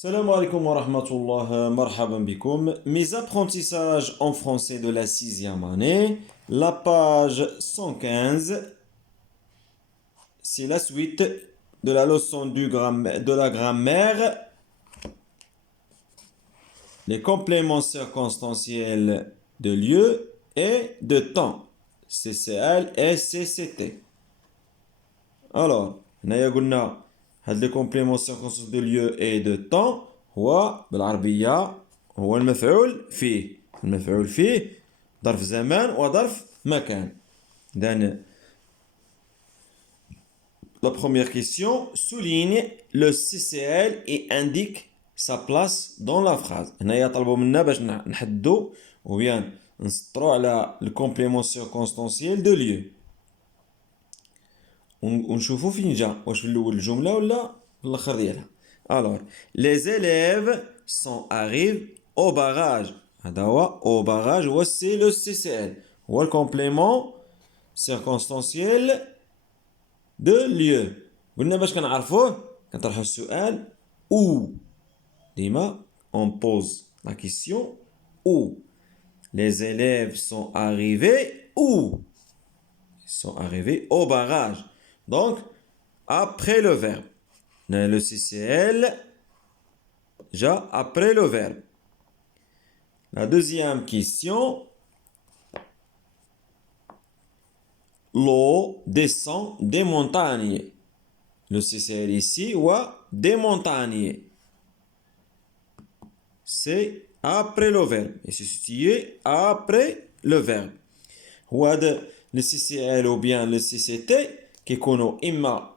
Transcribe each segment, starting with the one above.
Salam alaikum wa rahmatullah, marhaban bikoum. Mes apprentissages en français de la sixième année, la page 115, c'est la suite de la leçon de la grammaire, les compléments circonstanciels de lieu et de temps, CCL et CCT. Alors, هنايا قلنا هاد لي كومبليمون سيركونستانس دو ليو اي دو طون هو بالعربية هو المفعول فيه ظرف زمان وظرف مكان. إذن la première question souligne le CCL et indique sa place dans la phrase. هنايا طلبوا منا باش نحددو ou bien نسطرو على الكومبليمون سيركونستانسيال دو ليو ونشوفوا فين جا واش في الاول الجمله ولا في الاخر ديالها. alors les élèves sont arrivent au barrage. هذا هو au barrage هو سي لو سي سي ال هو الكومبليمون سيركونستانسيال دو ليو. قلنا باش كنعرفوه كنطرحوا السؤال où ديما on pose la question où les élèves sont arrivés où ils sont arrivés au barrage. Donc, après le verbe. Le CCL, déjà après le verbe. La deuxième question. L'eau descend des montagnes. Le CCL ici, ou des montagnes. C'est après le verbe. Et c'est situé après le verbe. Ou le CCL ou bien le CCT qui يكونوا إما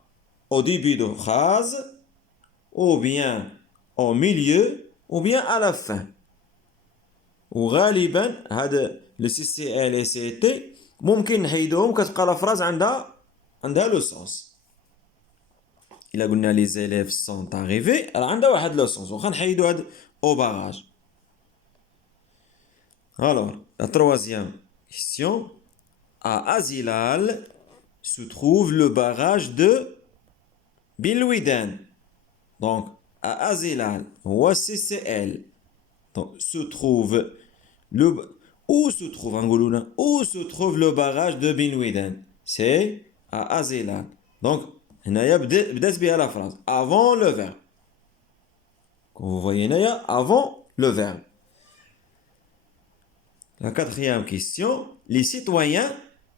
au début de phrase ou bien au milieu ou bien à la fin. وغالبا هذا le CCL et CT ممكن نحيدوهم كتبقى لا phrase عندها لو سونس. إلا قلنا les élèves sont arrivés راه عندها واحد لو سونس واخا نحيدو هاد au barrage. Alors la troisième question. À Azilal se trouve le barrage de Bilwiden. Donc, à Azilal, ou CCL, donc, se trouve où se trouve le barrage de Bilwiden? C'est à Azilal. Donc, بدات بها la phrase avant le verbe. Comme vous voyez avant le verbe. La quatrième question. Les citoyens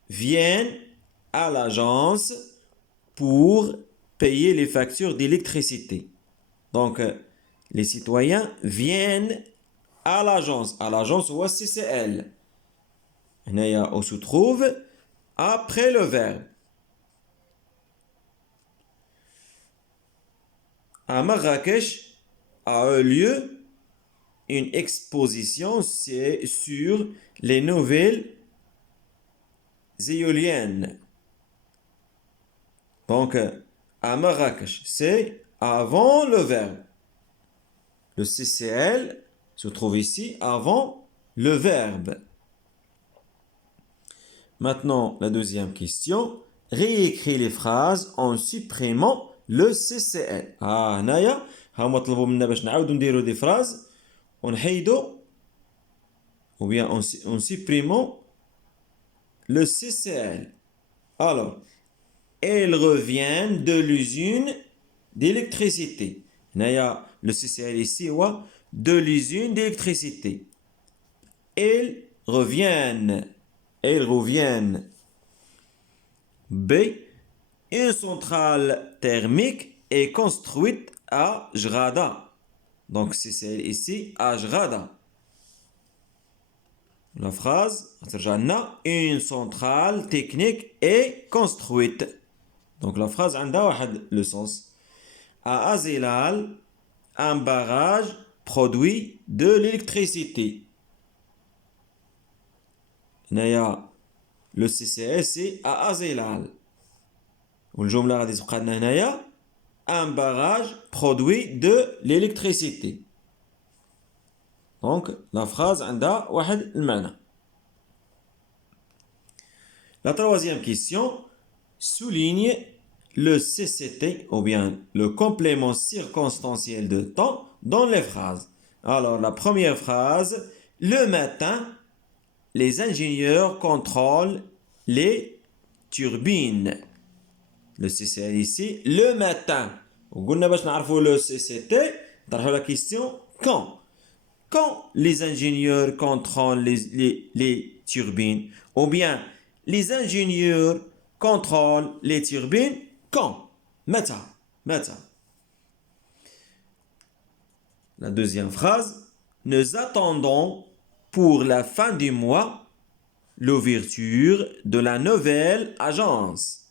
viennent à l'agence pour payer les factures d'électricité. Donc, les citoyens viennent à l'agence. À l'agence, ou CCL. Où se trouve après le verbe. À Marrakech a eu lieu une exposition sur les nouvelles éoliennes. Donc, à Marrakech, c'est avant le verbe. Le CCL se trouve ici avant le verbe. Maintenant, la deuxième question. Réécris les phrases en supprimant le CCL. هنايا هما طلبوا منا باش نعاودو نديرو دي phrases ونحيدو ou bien en supprimant le CCL. Alors, elles reviennent de l'usine d'électricité. Le CCL ici, de l'usine d'électricité. Elles reviennent. B. Une centrale thermique est construite à Jrada. Donc, CCL ici, à Jrada. La phrase, une centrale technique est construite. Donc la phrase a le sens. À Azilal, un barrage produit de l'électricité. Le CCS c'est à Azilal. Un barrage produit de l'électricité. Donc, la phrase عندها واحد المعنى. La troisième question souligne le CCT ou bien le complément circonstanciel de temps dans les phrases. Alors, la première phrase, le matin, les ingénieurs contrôlent les turbines. Le CCL ici, le matin. وقلنا باش نعرفوا le CCT, نطرحوا la question quand. Quand les ingénieurs contrôlent les turbines, ou bien les ingénieurs contrôlent les turbines quand? متى. متى. La deuxième phrase, nous attendons pour la fin du mois l'ouverture de la nouvelle agence.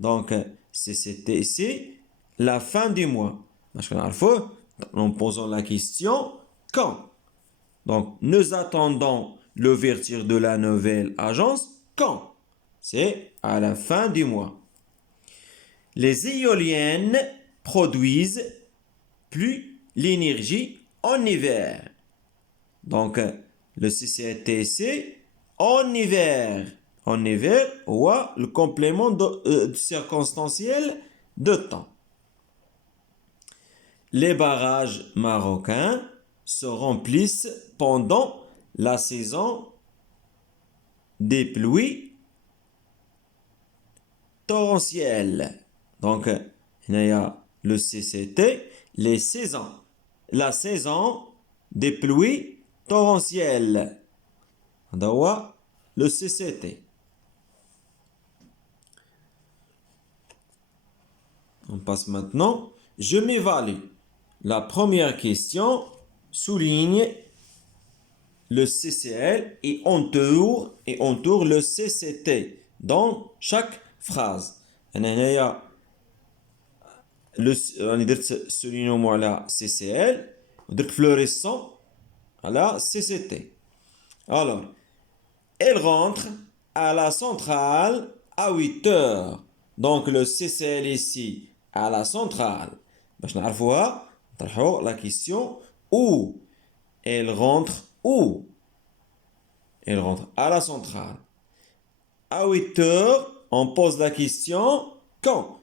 Donc, c'était ici la fin du mois. Nous posons la question quand? Donc, nous attendons l'ouverture de la nouvelle agence quand? C'est à la fin du mois. Les éoliennes produisent plus l'énergie en hiver. Donc, le CCTC en hiver. En hiver, ou le complément circonstanciel de temps. Les barrages marocains se remplissent pendant la saison des pluies torrentielles. Donc, il y a le CCT, les saisons. La saison des pluies torrentielles. Le CCT. On passe maintenant. Je m'évalue. La première question souligne le CCL et entoure le CCT dans chaque phrase. هنا راني درت soulignement على CCL ودرت fluorescent على CCT. Alors, elle rentre à la centrale à 8 heures. Donc le CCL ici à la centrale. باش نعرفوها نطرحوا la question où. Elle rentre où? Elle rentre à la centrale. À 8 heures, on pose la question quand?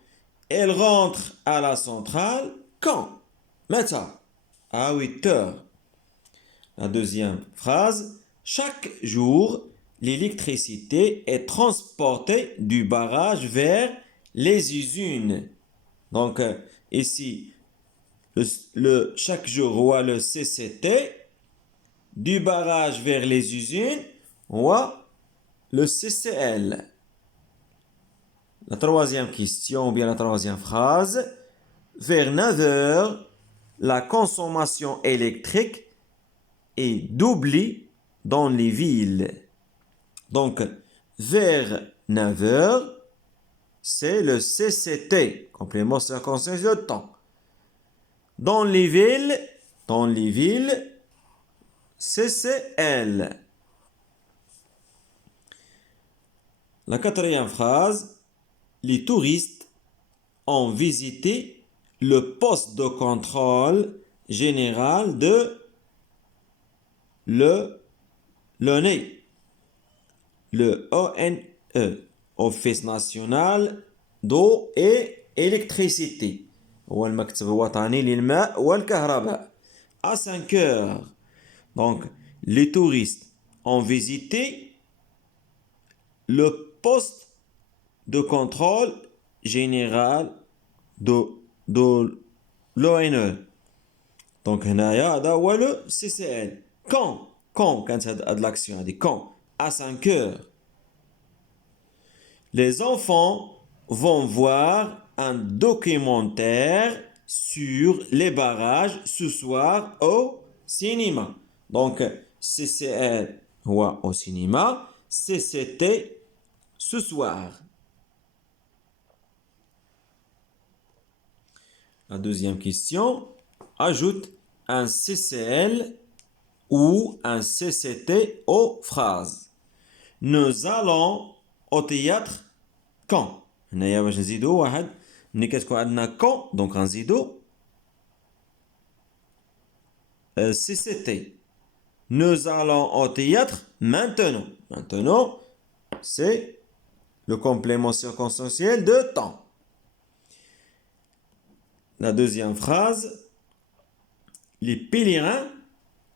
Elle rentre à la centrale quand? Maintenant, à 8 heures. La deuxième phrase, chaque jour, l'électricité est transportée du barrage vers les usines. Donc, ici, chaque jour, on a le CCT, du barrage vers les usines, on a le CCL. La troisième question, ou bien la troisième phrase, vers 9 heures, la consommation électrique est doublée dans les villes. Donc, vers 9 heures, c'est le CCT, complément circonstanciel de temps. Dans les villes, CCL. La quatrième phrase, les touristes ont visité le poste de contrôle général de l'ONE, le ONE, Office national d'eau et électricité. هو المكتب الوطني للماء والكهرباء. À 5 heures. Donc, les touristes ont visité le poste de contrôle général de l'ONE. Donc, هنايا هذا هو le CCL. Quand كانت هاد l'action هذه quand? À 5 heures. Les enfants vont voir un documentaire sur les barrages ce soir au cinéma. Donc, CCL au cinéma, CCT ce soir. La deuxième question, ajoute un CCL ou un CCT aux phrases. Nous allons au théâtre quand? هنايا باش نزيدو واحد ملي كتكون عندنا quand دونك غنزيدو CCT. Nous allons au théâtre maintenant. Maintenant, c'est le complément circonstanciel de temps. la deuxième phrase. Les pèlerins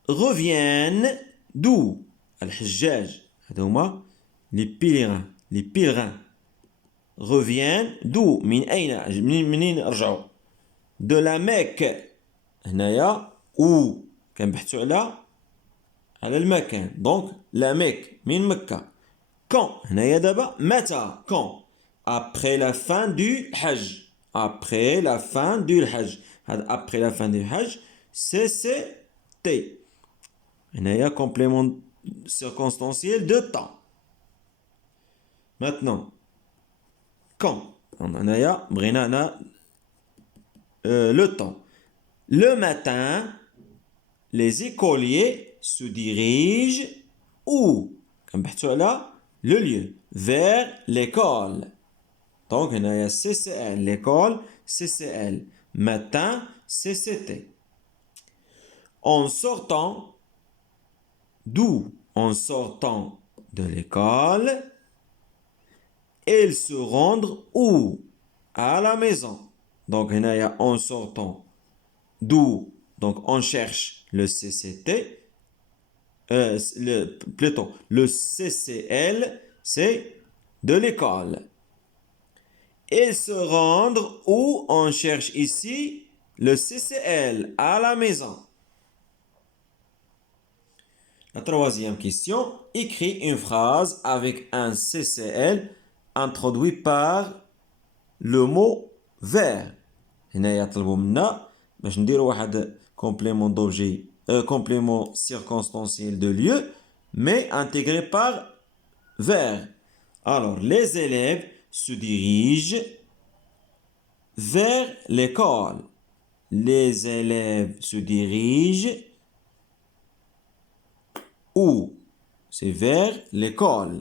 reviennent d'où? الحجاج. هذا هما les pèlerins. Les pèlerins reviennent d'où؟ من أين؟ منين رجعوا؟ De la Mecque. هنايا où كنبحثوا على المكان. Donc la Mecque من مكة. Quand؟ هنايا دابا متى؟ Quand؟ Après la fin du Hajj. Après la fin du Hajj. هذا après la fin du Hajj CCT. هنايا complément circonstanciel de temps. Maintenant quand هنايا بغينا هنا le temps. Le matin les écoliers se dirigent où? كنبحثوا على le lieu vers l'école. Donc هنايا CCL l'école CCL matin CCT. En sortant d'où? En sortant de l'école, ils se rendent où? À la maison. Donc هنايا en sortant d'où? Donc on cherche le CCT. Plutôt le CCL c'est de l'école. Ils se rendent où? On cherche ici le CCL à la maison. La troisième question, écris une phrase avec un CCL introduit par le mot vers. هنا يطلبوا منا باش نديروا واحد complément d'objet complément circonstanciel de lieu mais intégré par vers. Alors les élèves se dirigent vers l'école. Les élèves se dirigent où? C'est vers l'école.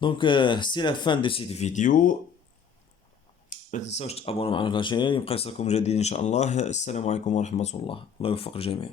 Donc c'est la fin de cette vidéo. ما تنساوش تابونوا معنا في الشانل يبقى يوصلكم جديد ان شاء الله. السلام عليكم ورحمة الله. الله يوفق الجميع.